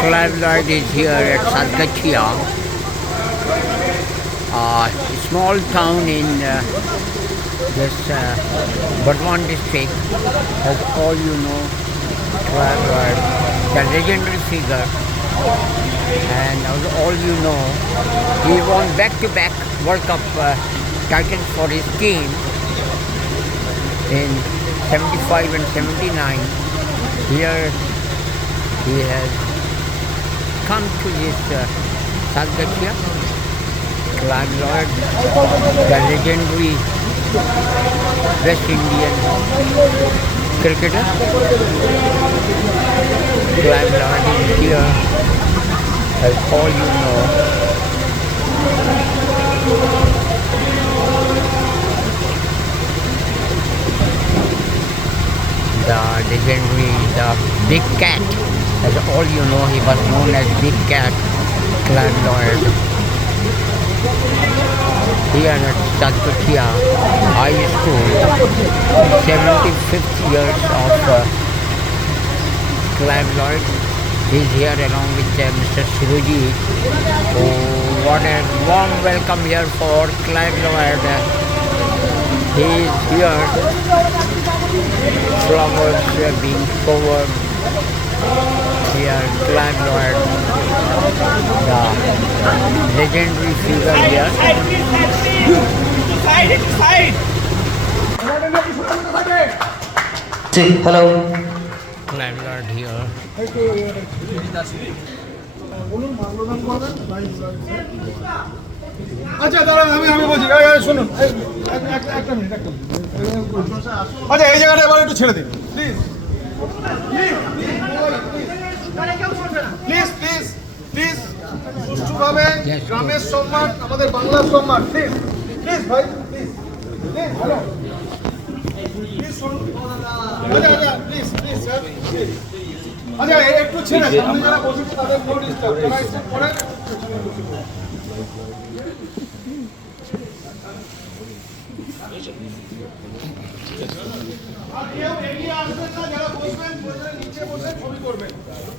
Clive Lloyd is here at Satgachia, a small town in this Burdwan district. As all you know, Clive Lloyd, the legendary figure, and as all you know, he won back-to-back World Cup titles for his team in 75 and 79. Here he has come to this Satgachia. Clive Lloyd, the legendary West Indian cricketer. Clive Lloyd is here, as all you know. The legendary, the Big Cat, as all you know, he was known as Big Cat, Clive Lloyd. Here at Satgachia High School, 75th years of Clive Lloyd. He's here along with Mr. Rohit. Oh, what a warm welcome here for Clive Lloyd. He is here. Flowers being covered. Here, Clive Lloyd, the legendary figure here. Hello. Clive Lloyd here. আচ্ছা দাঁড়ান আমি বলছি শুনুন একটা minute আচ্ছা এই জায়গাটা এবার একটু ছেড়ে দিন প্লিজ প্লিজ প্লিজ প্লিজ সুষ্ঠুভাবে গ্রামের সম্মান আমাদের বাংলার সম্মান প্লিজ প্লিজ ভাই প্লিজ প্লিজ হ্যালো প্লিজ শুনুন আচ্ছা প্লিজ প্লিজ স্যার আচ্ছা একটু ছেড়ে সামনে যারা বসেছে তাদের কোনো ডিস্টার্ব যারা স্টেপ করেন কেউ এগিয়ে আসবেন না, যারা বসবেন নিচে বসে ছবি করবেন,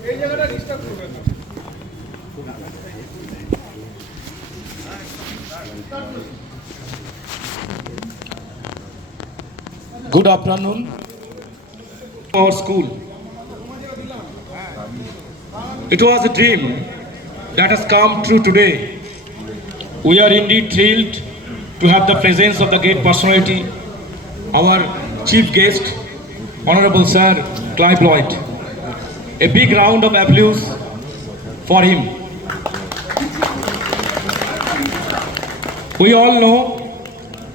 এই জায়গাটা ডিস্টার্ব করবেন না। Good afternoon, our school. It was a dream that has come true today. We are indeed thrilled to have the presence of the great personality, our chief guest, Honorable Sir Clive Lloyd. A big round of applause for him. We all know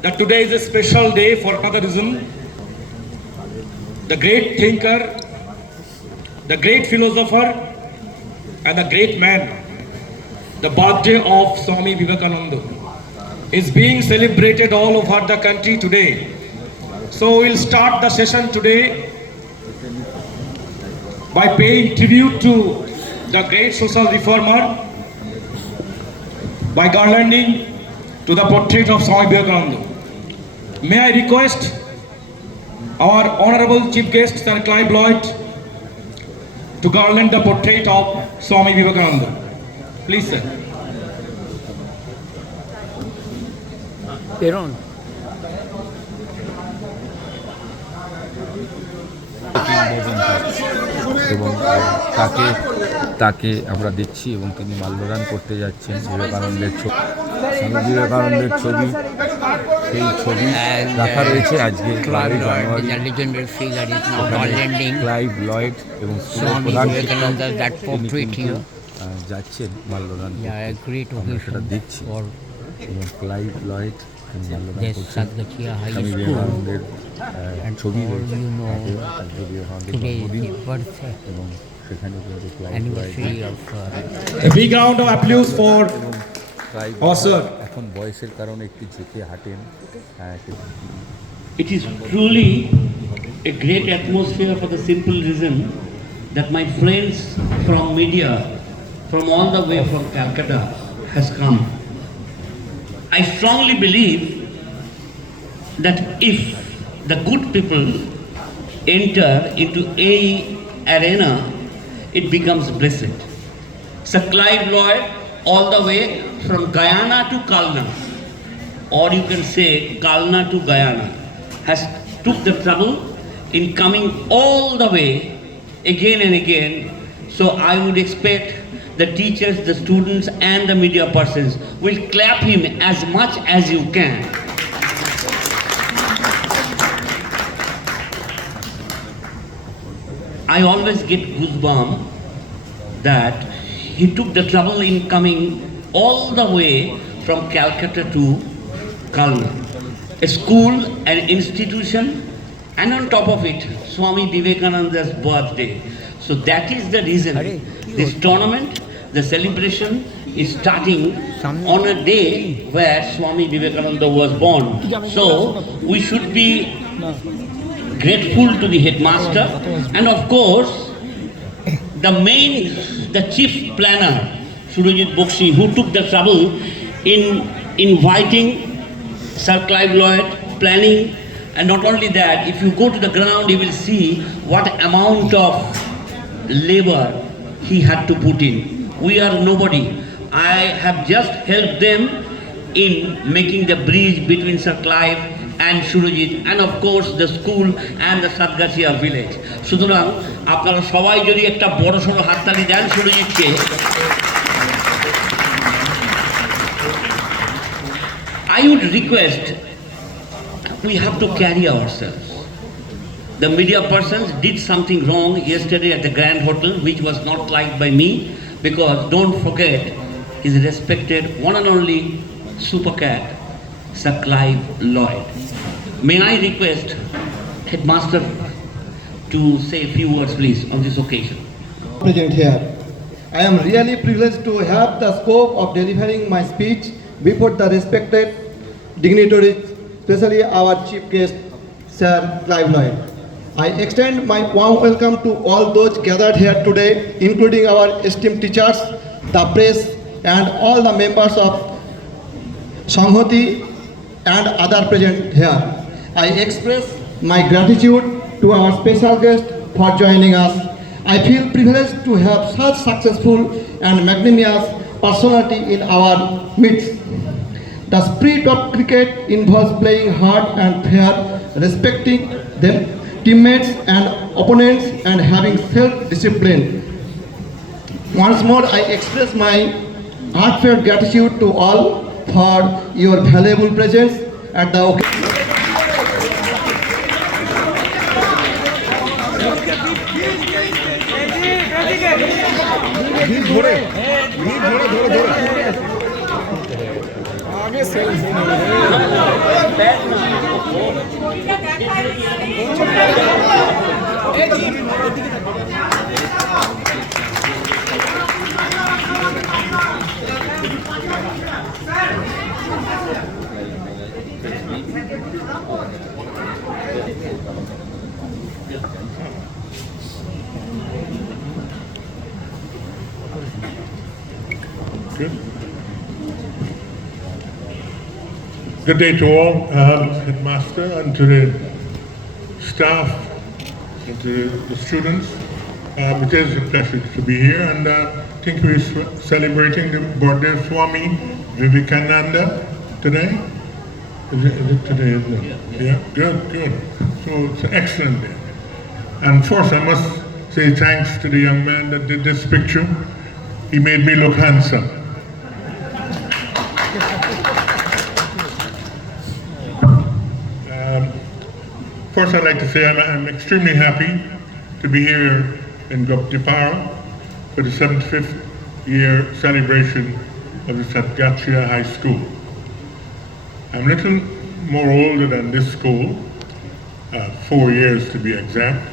that today is a special day for another reason. The great thinker, the great philosopher, and the great man, the birthday of Swami Vivekananda, is being celebrated all over the country today. So we'll start the session today by paying tribute to the great social reformer by garlanding to the portrait of Swami Vivekananda. May I request our honorable chief guest, Sir Clive Lloyd, to garland the portrait of Swami Vivekananda. Please, sir. Aaron. এবং তাকে আমরা দেখছি এবং তিনি মাল্যদান করতে যাচ্ছেন বিবেকানন্দের ছবি, স্বামী বিবেকানন্দের ছবি, সেই ছবি রাখা রয়েছে আজকে ক্লাইভ লয়েড এবং প্রধান যাচ্ছেন মাল্যদান, আমরা সেটা দেখছি এবং ক্লাইভ লয়েড স্বামী বিবেকানন্দের ছবি রয়েছে এবং সেখানে কিন্তু এখন বয়সের কারণে একটু ঝুঁকে হাঁটেন। It is truly a great atmosphere for the simple reason that my friends from media, from all the way from Calcutta, has come. I strongly believe that if the good people enter into a arena, it becomes blessed. Sir Clive Lloyd, all the way from Guyana to Kalna, or you can say Kalna to Guyana, has took the trouble in coming all the way again and again. So I would expect the teachers, the students and the media persons will clap him as much as you can. I always get goosebumps that he took the trouble in coming all the way from Calcutta to Kalna, a school, an institution, and on top of it, Swami Vivekananda's birthday. So that is the reason this tournament, the celebration is starting on a day where Swami Vivekananda was born. So we should be grateful to the headmaster and of course the chief planner, Surajit Bokshi, who took the trouble in inviting Sir Clive Lloyd, planning, and not only that, if you go to the ground, you will see what amount of labor he had to put in. We are nobody. I have just helped them in making the bridge between Sir Clive and Surajit, and of course the school and the Satgachia village. সুতরাং আপনারা সবাই যদি একটা বড় সড়ো হাততালি দেন সুরজিৎকে, I would request, we have to carry ourselves. The media persons did something wrong yesterday at the Grand Hotel, which was not liked by me, because don't forget his respected one and only super cat, Sir Clive Lloyd. May I request Headmaster to say a few words, please, on this occasion. Present here. I am really privileged to have the scope of delivering my speech before the respected dignitaries, especially our chief guest, Sir Clive Lloyd. I extend my warm welcome to all those gathered here today, including our esteemed teachers, the press, and all the members of Sanghati and other present here. I express my gratitude to our special guest for joining us. I feel privileged to have such successful and magnanimous personality in our midst. The spirit of cricket involves playing hard and fair, respecting them, teammates and opponents, and having self-discipline. Once more, I express my heartfelt gratitude to all for your valuable presence at the occasion. Good day to all, Headmaster, and to the staff, and to the students. It is a pleasure to be here, and I think we're celebrating the birthday of Swami Vivekananda today. Is it today, isn't it? Yeah, good. So it's an excellent day. And first I must say thanks to the young man that did this picture. He made me look handsome. First, I'd like to say I'm extremely happy to be here in Guptipara for the 75th year celebration of the Satgachia High School. I'm a little more older than this school, 4 years to be exact,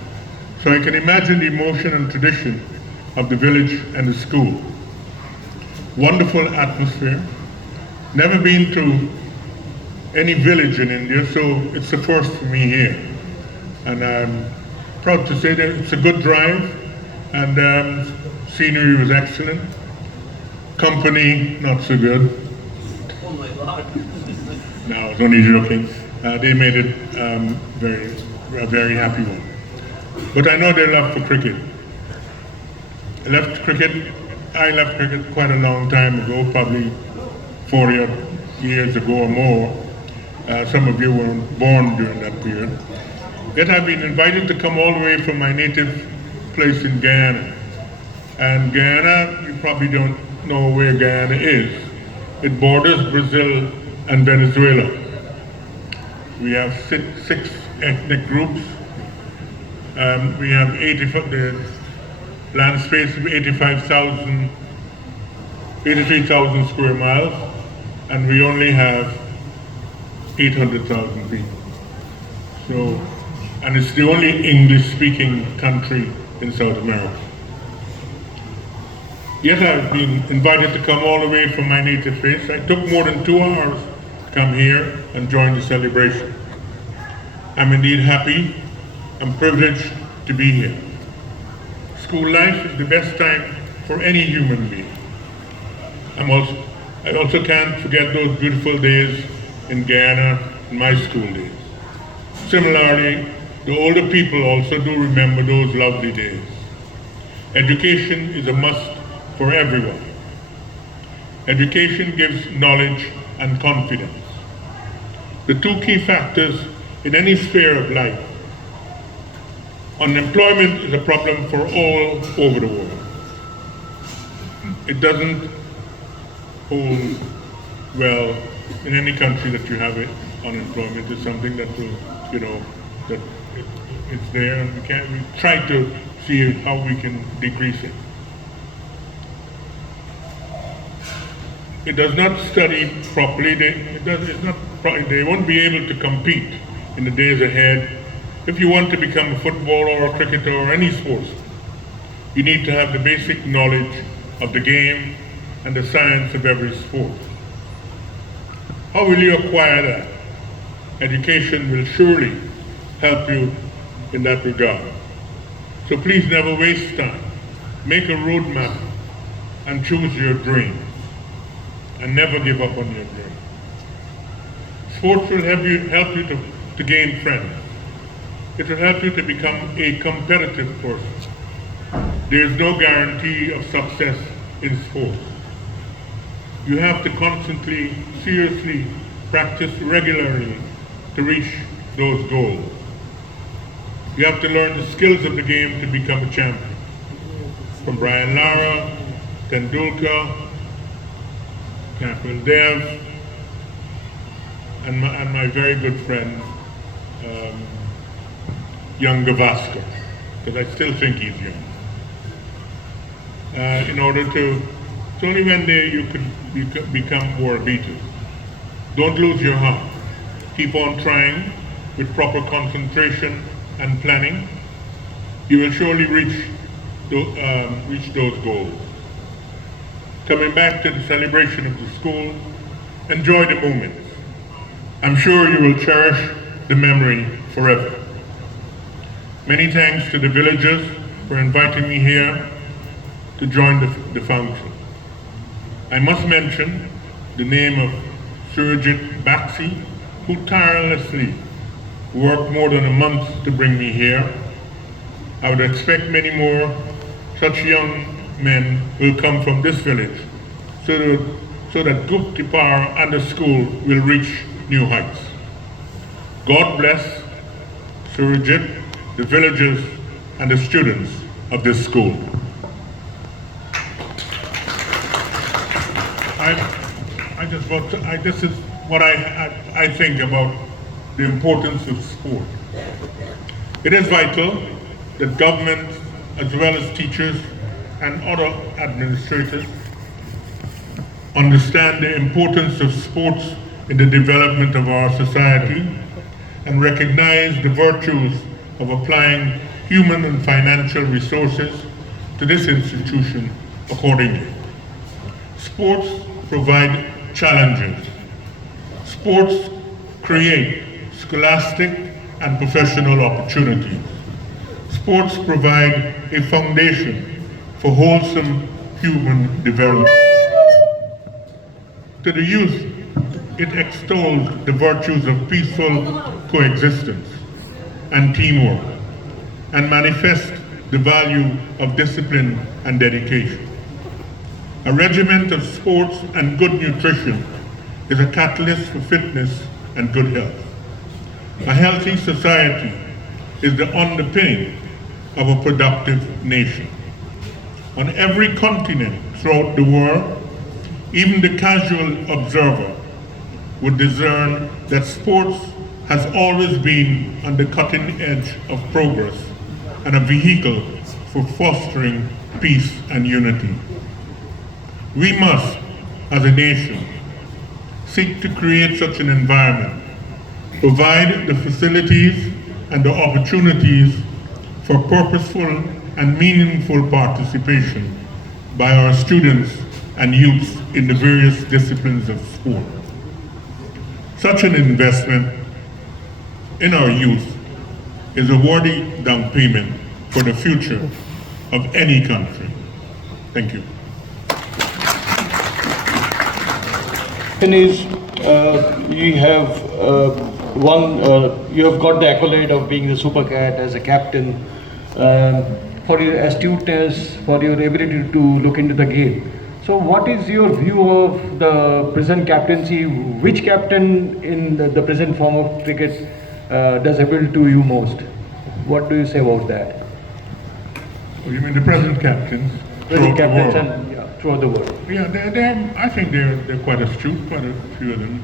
so I can imagine the emotion and tradition of the village and the school. Wonderful atmosphere. Never been to any village in India, so it's the first for me here. And I'm proud to say that it's a good drive, and scenery was excellent. Company, not so good. Oh my God. No, I was only joking. They made it a very happy one. But I know their love for cricket. left cricket. I left cricket quite a long time ago, probably 40 years ago or more. Some of you weren't born during that period. Yet I've been invited to come all the way from my native place in Guyana. And Guyana, you probably don't know where Guyana is. It borders Brazil and Venezuela. We have six ethnic groups. We have the land space of 83,000 square miles, and we only have 800,000 people. So, and it's the only English-speaking country in South America. Yet I've been invited to come all the way from my native place. I took more than 2 hours to come here and join the celebration. I'm indeed happy and privileged to be here. School life is the best time for any human being. I also can't forget those beautiful days in Guyana in my school days. Similarly, the older people also do remember those lovely days. Education is a must for everyone. Education gives knowledge and confidence. The two key factors in any sphere of life. Unemployment is a problem for all over the world. It doesn't hold well in any country that you have it. Unemployment is something that will, that it's there, and we try to see how we can decrease it. It does not study properly. They won't be able to compete in the days ahead. If you want to become a footballer or a cricketer or any sports, you need to have the basic knowledge of the game and the science of every sport. How will you acquire that? Education will surely help you in that regard. So please never waste time. Make a roadmap and choose your dream. And never give up on your dream. Sports will help you to gain friends. It will help you to become a competitive person. There is no guarantee of success in sports. You have to constantly, seriously practice regularly to reach those goals. You have to learn the skills of the game to become a champion. From Brian Lara, Tendulkar, Kapil Dev, and my very good friend, young Gavaskar, because I still think he's young. It's only one day you can become world beaters. Don't lose your heart. Keep on trying with proper concentration and planning. You will surely reach those goals. Coming back to the celebration of the school, enjoy the moment. I'm sure you will cherish the memory forever. Many thanks to the villagers for inviting me here to join the function. I must mention the name of Surajit Baxi, who tirelessly worked more than a month to bring me here. I would expect many more such young men will come from this village so that Guptipar and the school will reach new heights. God bless Surajit, the villagers, and the students of this school. This is what I think about the importance of sport. It is vital that government, as well as teachers and other administrators, understand the importance of sports in the development of our society and recognize the virtues of applying human and financial resources to this institution accordingly. Sports provide challenges. Sports create scholastic and professional opportunities. Sports provide a foundation for wholesome human development. To the youth, it extols the virtues of peaceful coexistence and teamwork, and manifests the value of discipline and dedication. A regiment of sports and good nutrition is a catalyst for fitness and good health. A healthy society is the underpinning of a productive nation. On every continent throughout the world, even the casual observer would discern that sports has always been on the cutting edge of progress and a vehicle for fostering peace and unity. We must, as a nation, seek to create such an environment, provide the facilities and the opportunities for purposeful and meaningful participation by our students and youths in the various disciplines of sport. Such an investment in our youth is a worthy down payment for the future of any country. Thank you. Is you have you have got the accolade of being the Super Cat as a captain, for your astuteness, for your ability to look into the game. So what is your view of the present captaincy? Which captain in the present form of cricket does appeal to you most? What do you say about that? Oh, you mean the present captains? Present captains throughout the world? and throughout the world. Yeah, I think they're quite astute, quite a few of them.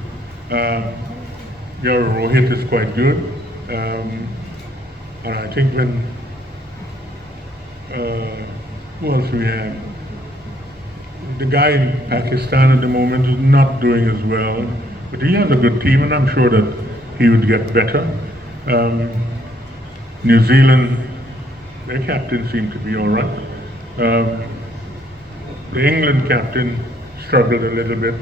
Rohit is quite good. And I think when, who else we have? The guy in Pakistan at the moment is not doing as well, but he has a good team and I'm sure that he would get better. New Zealand, their captain seemed to be all right. The England captain struggled a little bit.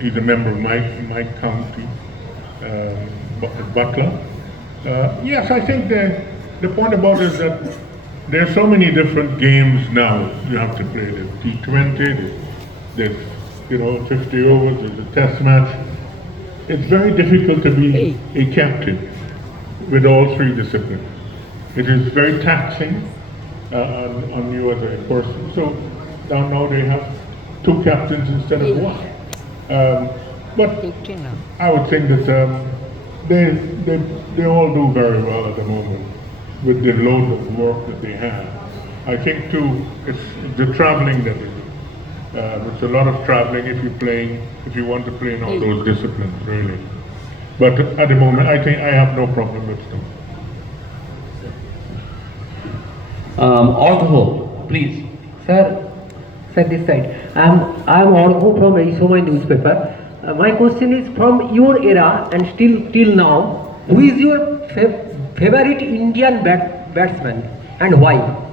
He's a member of my county, Butler. Yes, I think the point about it is that there are so many different games now you have to play. There's T20, there's 50 overs, there's a test match. It's very difficult to be a captain with all three disciplines. It is very taxing on you as a person. So now they have two captains instead of one. But I would think that they all do very well at the moment with the load of work that they have. I think too, it's the traveling that they do. It's a lot of traveling if you want to play in all those disciplines, really. But at the moment, I think I have no problem with them. Orgho, please. Sir, this side. I'm Orgho from Isomai newspaper. My question is, from your era and still till now, who is your favorite Indian batsman and why?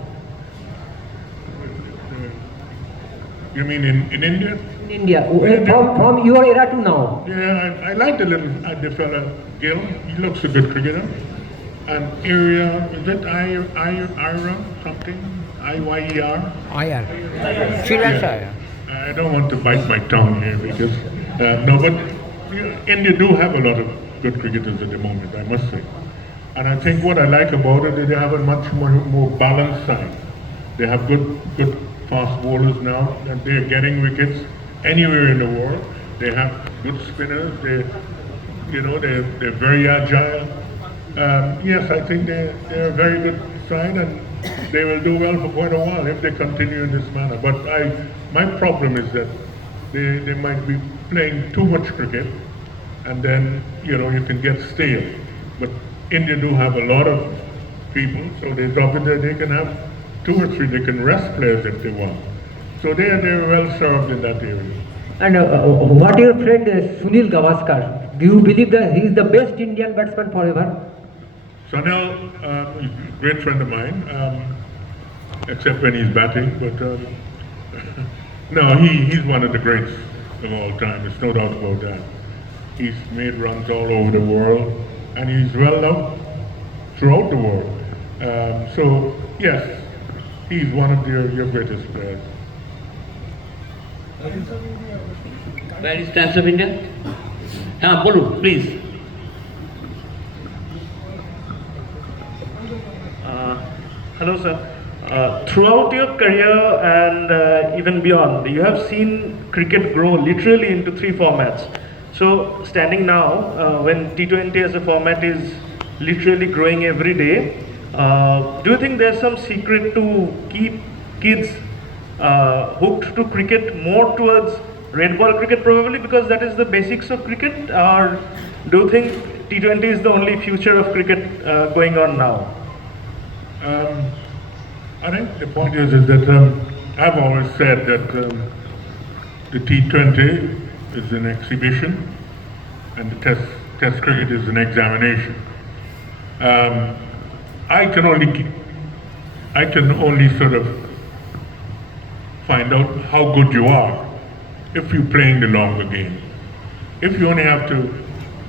You mean in India? In India, from your era to now. Yeah, I like the fella Gill. He looks a good cricketer. And area, is it Ira something? IYER? Sri I don't want to bite my tongue here because no, but India do have a lot of good cricketers at the moment, I must say. And I think what I like about it is they have a much more balanced side. They have good fast bowlers now, and they're getting wickets anywhere in the world. They have good spinners. They're very agile. Yes, I think they're a very good side, and they will do well for quite a while if they continue in this manner. But my problem is that they might be playing too much cricket, and then you can get stale. But India do have a lot of people, so they can have 2 or 3. They can rest players if they want. So they're well served in that area. And what your friend Sunil Gavaskar? Do you believe that he is the best Indian batsman forever? Sunil is a great friend of mine, except when he's batting. But no, he's one of the greats of all time. There's no doubt about that. He's made runs all over the world, and he's well loved throughout the world. So yes, he's one of your greatest players. Where is Times of India? Bolu, please. Hello, sir. Throughout your career and even beyond, you have seen cricket grow literally into 3 formats. So, standing now, when T20 as a format is literally growing every day, do you think there's some secret to keep kids hooked to cricket more towards red ball cricket, probably because that is the basics of cricket? Or do you think T20 is the only future of cricket going on now? I think the point is that I've always said that the T20 is an exhibition and the test cricket is an examination. I can only sort of find out how good you are if you're playing the longer game. If you only have to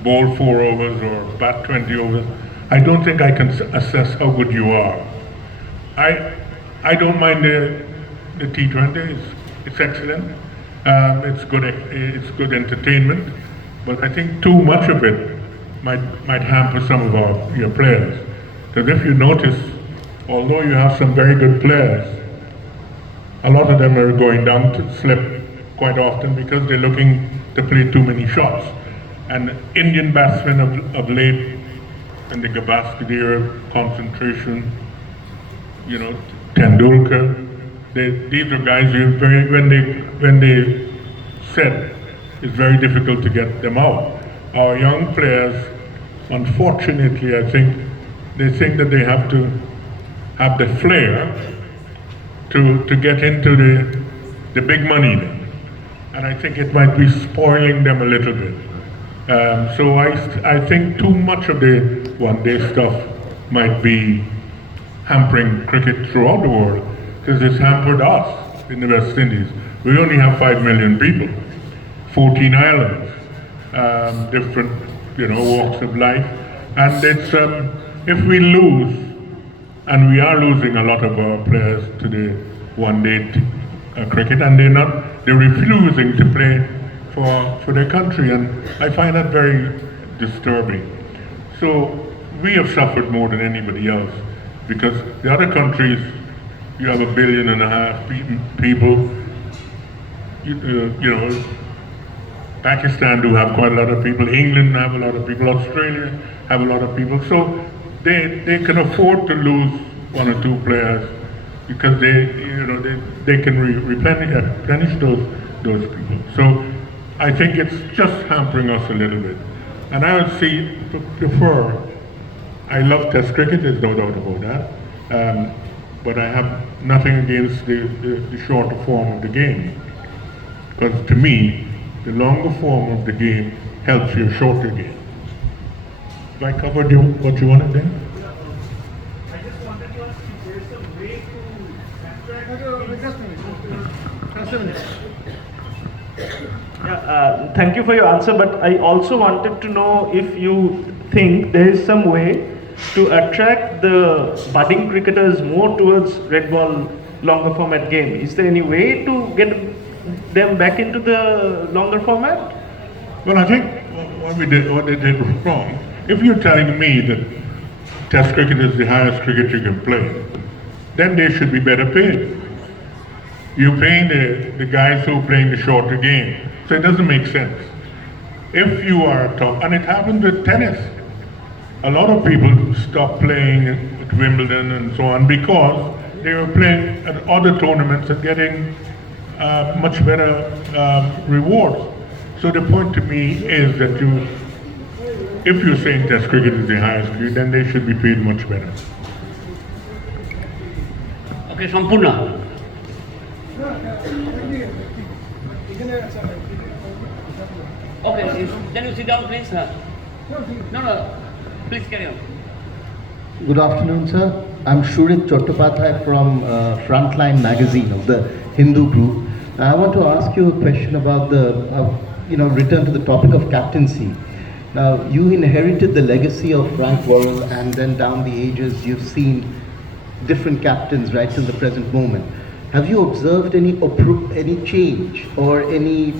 bowl 4 overs or bat 20 overs, I don't think I can assess how good you are. I don't mind the T20. It's excellent. It's good entertainment, but I think too much of it might hamper some of your players. Because if you notice, although you have some very good players, a lot of them are going down to slip quite often because they're looking to play too many shots. And Indian batsmen of late, and the Gavaskar era, concentration, Tendulkar, these are guys who when they set, it's very difficult to get them out. Our young players, unfortunately, I think, they think that they have to have the flair to get into the big money then. And I think it might be spoiling them a little bit. So I think too much of the one-day stuff might be hampering cricket throughout the world, because it's hampered us in the West Indies. We only have 5 million people, 14 islands, different walks of life, and it's if we lose, and we are losing a lot of our players to the one-day cricket, and they're refusing to play for their country, and I find that very disturbing. So we have suffered more than anybody else, because the other countries, you have 1.5 billion people. Pakistan do have quite a lot of people. England have a lot of people. Australia have a lot of people. So they can afford to lose 1 or 2 players because they can replenish those people. So I think it's just hampering us a little bit. And I would prefer. I love Test cricket, there's no doubt about that. But I have nothing against the shorter form of the game. Because to me, the longer form of the game helps your shorter game. Have I covered what you wanted there? I just wanted to ask if there is a way to Just a minute. Yeah, thank you for your answer, but I also wanted to know if you think there is some way to attract the budding cricketers more towards red ball longer format game. Is there any way to get them back into the longer format? Well, I think what they did was wrong. If you're telling me that Test cricket is the highest cricket you can play, then they should be better paid. You're paying the guys who are playing the shorter game, so it doesn't make sense. If you are top, and it happened with tennis. A lot of people stopped playing at Wimbledon and so on because they were playing at other tournaments and getting much better rewards. So the point to me is that if you're saying Test cricket is the highest cricket, then they should be paid much better. Okay, Sampurna. Okay, then you sit down, please. No, please carry on. Good afternoon, sir. I'm Shurit Chattopadhyay from Frontline magazine of the Hindu group. I want to ask you a question about return to the topic of captaincy. Now, you inherited the legacy of Frank Worrell, and then down the ages, you've seen different captains right till the present moment. Have you observed any change or any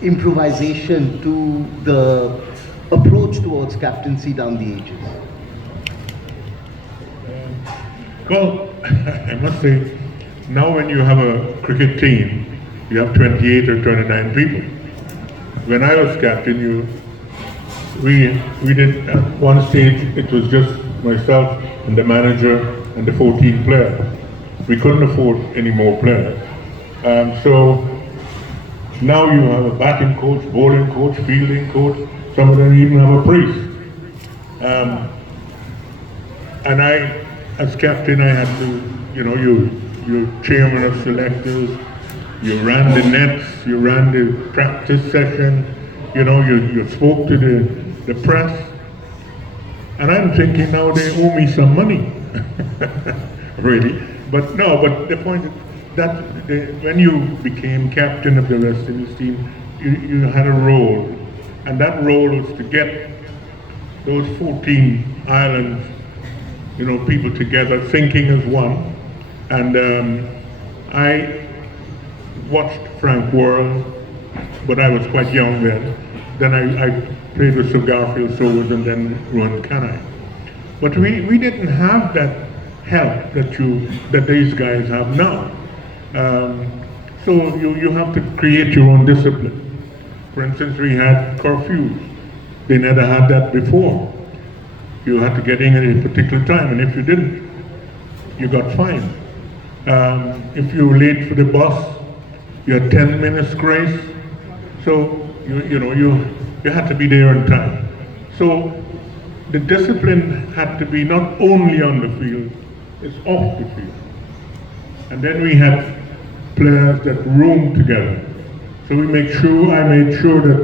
improvisation to the approach towards captaincy down the ages? Well, I must say, now when you have a cricket team, you have 28 or 29 people. When I was captain, we did at one stage, it was just myself and the manager and the 14 players. We couldn't afford any more players. So now you have a batting coach, bowling coach, fielding coach, some of them even have a priest. And I, as captain, I had to, you're chairman of selectors, you ran the nets, you ran the practice session, you spoke to the press. And I'm thinking now they owe me some money, really. But the point is that when you became captain of the West Indies team, you had a role. And that role was to get those 14 islands, people together, thinking as one. And I watched Frank Worrell, but I was quite young then. Then I played with Sir Garfield Sobers and then Rohan Kanai. But we didn't have that help that these guys have now. So you have to create your own discipline. For instance, we had curfews. They never had that before. You had to get in at a particular time, and if you didn't, you got fined. If you were late for the bus, you had 10 minutes grace. So you had to be there on time. So the discipline had to be not only on the field, it's off the field. And then we had players that roomed together. So I made sure that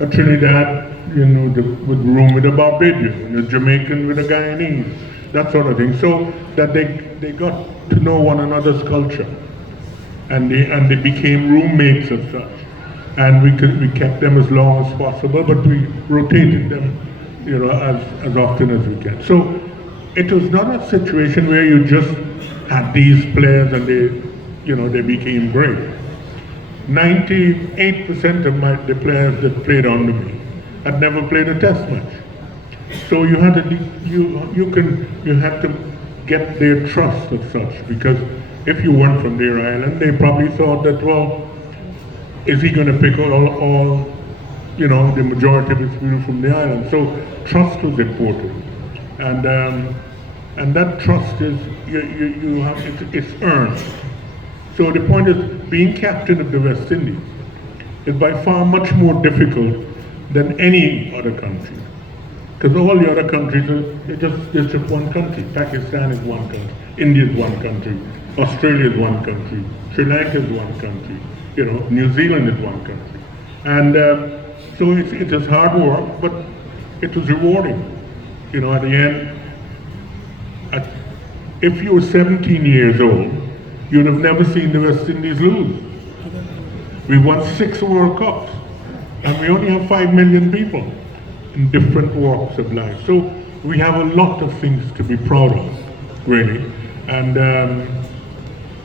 a Trinidad, would room with a Barbadian, a Jamaican with a Guyanese, that sort of thing. So that they got to know one another's culture. And they became roommates as such. And we kept them as long as possible, but we rotated them, as often as we can. So it was not a situation where you just had these players and they became great. 98% of the players that played under me had never played a test match. So you had to get their trust as such, because if you weren't from their island, they probably thought that, well, is he going to pick all the majority of his people from the island? So trust was important, and that trust is it's earned. So the point is, being captain of the West Indies is by far much more difficult than any other country, because all the other countries it's just one country. Pakistan is one country, India is one country, Australia is one country, Sri Lanka is one country. New Zealand is one country. And so it is hard work, but it was rewarding. At the end, if you were 17 years old, you'd have never seen the West Indies lose. We won 6 World Cups, and we only have 5 million people in different walks of life. So we have a lot of things to be proud of, really. And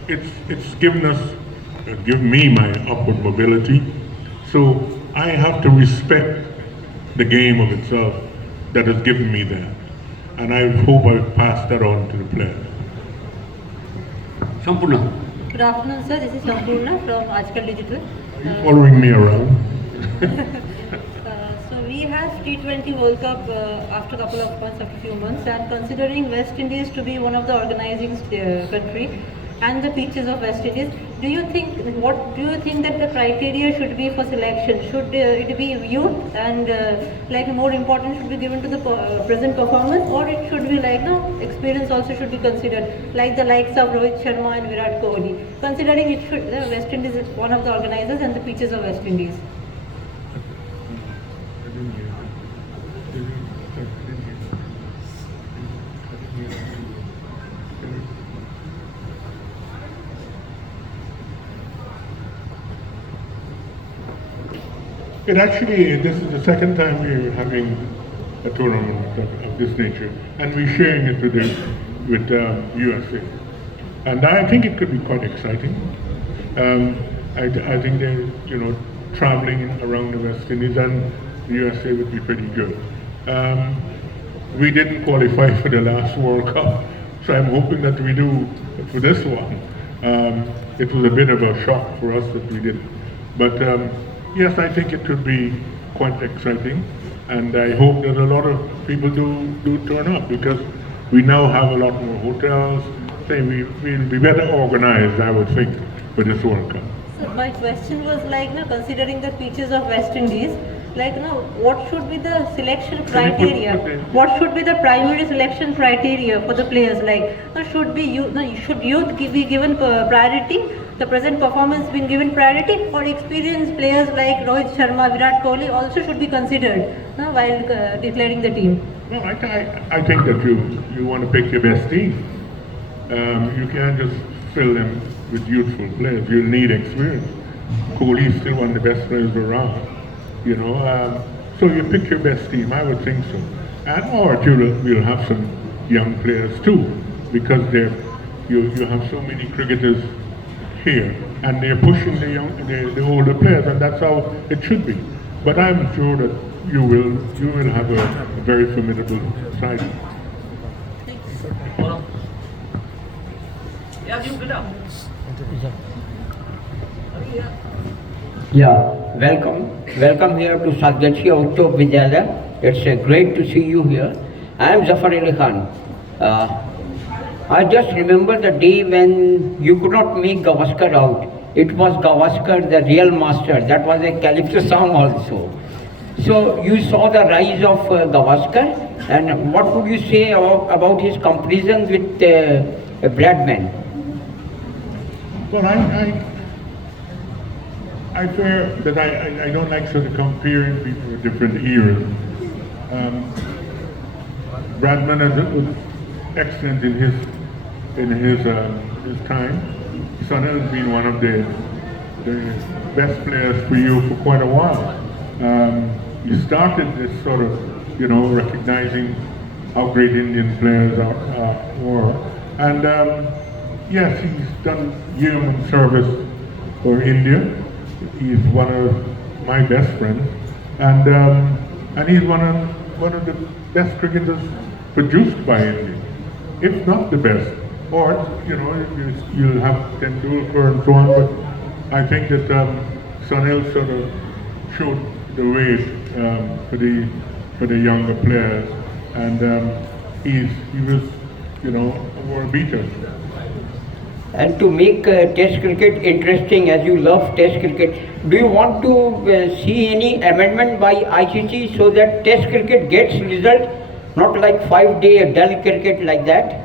it's given me my upward mobility. So I have to respect the game of itself that has given me that. And I hope I pass that on to the players. Sampurna. Good afternoon, sir. This is Sampurna from Ajkal Digital. Following me around. So we have T20 World Cup after a couple of months, after a few months, and considering West Indies to be one of the organizing country and the pitches of West Indies, what do you think that the criteria should be for selection? Should it be youth and more important should be given to the present performance, or it should be experience also should be considered, like the likes of Rohit, Sharma and Virat Kohli, considering the West Indies is one of the organizers and the pitches of West Indies? This is the second time we're having a tournament of this nature, and we're sharing it with USA. And I think it could be quite exciting. I think they're, traveling around the West Indies, and the USA would be pretty good. We didn't qualify for the last World Cup, So I'm hoping that we do for this one. It was a bit of a shock for us that we didn't. But yes, I think it could be quite exciting. And I hope that a lot of people do turn up, because we now have a lot more hotels. We'll be better organized, I would think, for this World Cup. So my question was like, considering the pitches of West Indies, like, what should be the selection criteria? What should be the primary selection criteria for the players? Like, should youth be given priority? The present performance being given priority, or experienced players like Rohit, Sharma, Virat, Kohli also should be considered while declaring the team? No, I think that you want to pick your best team. You can't just fill them with youthful players. You'll need experience. Kohli is still one of the best players around. So you pick your best team. I would think so. And or you'll have some young players too, because you have so many cricketers here, and they're pushing the older players, and that's how it should be. But I'm sure that you will have a very formidable side. Yeah, welcome here to Satgachia Uttar Vidyalaya. It's great to see you here. I am Zafar Ali Khan. I just remember the day when you could not make Gavaskar out. It was Gavaskar, the real master. That was a calypso song also. So you saw the rise of Gavaskar, and what would you say about his comparison with Bradman? Well, I fear that I don't like sort of comparing people with different eras. Bradman was excellent in his time. Sunil has been one of the best players for you for quite a while. You started this sort of, recognizing how great Indian players were. And yes, he's done yeoman service for India. He's one of my best friends. And he's one of the best cricketers produced by India, if not the best. Or, you'll have Tendulkar and so on, but I think that Sunil sort of showed the way for the younger players, and he was, a world beater. And to make Test cricket interesting, as you love Test cricket, do you want to see any amendment by ICC so that Test cricket gets result, not like 5-day dull cricket like that?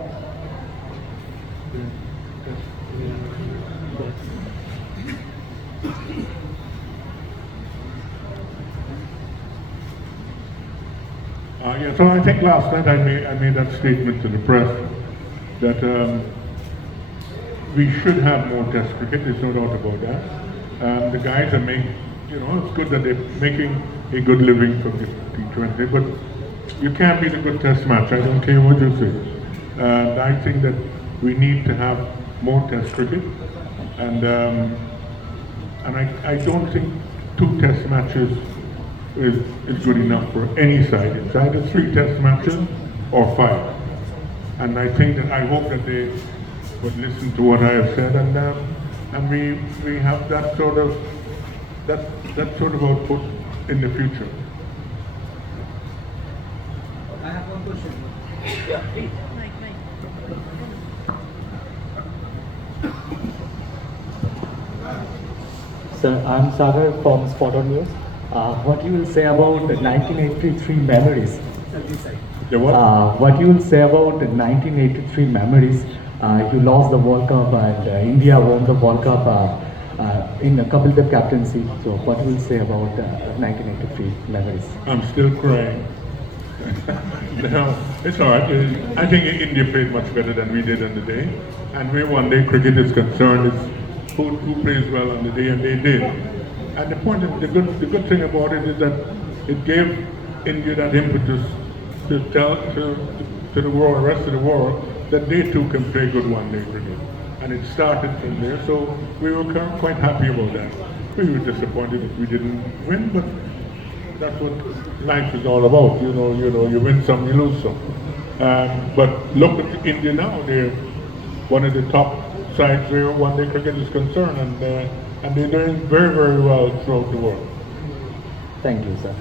So I think last night I made that statement to the press that we should have more Test cricket. There's no doubt about that. The guys are making, it's good that they're making a good living from the T20, but you can't beat a good Test match. I don't care what you say. I think that we need to have more Test cricket, and I don't think 2 Test matches is good enough for any side. It's either 3 Test matches or 5. And I think that I hope that they would listen to what I have said, and we have that sort of output in the future. I have one question. Yeah, please. Sir, I'm Sagar from Spot on News. What you will say about the 1983 memories? What you will say about the 1983 memories? You lost the World Cup and India won the World Cup in a Kapil Dev captaincy. So what you will say about 1983 memories? I'm still crying. No, it's all right. I think India played much better than we did on the day. And where one day cricket is concerned, it's who plays well on the day, and they did. And the point is, the good thing about it is that it gave India that impetus to tell to the world, rest of the world, that they too can play good one-day cricket. And it started from there, so we were quite happy about that. We were disappointed that we didn't win, but that's what life is all about. You win some, you lose some. But look at India now; they're one of the top sides where one-day cricket is concerned, and they're doing very, very well throughout the world. Thank you, sir.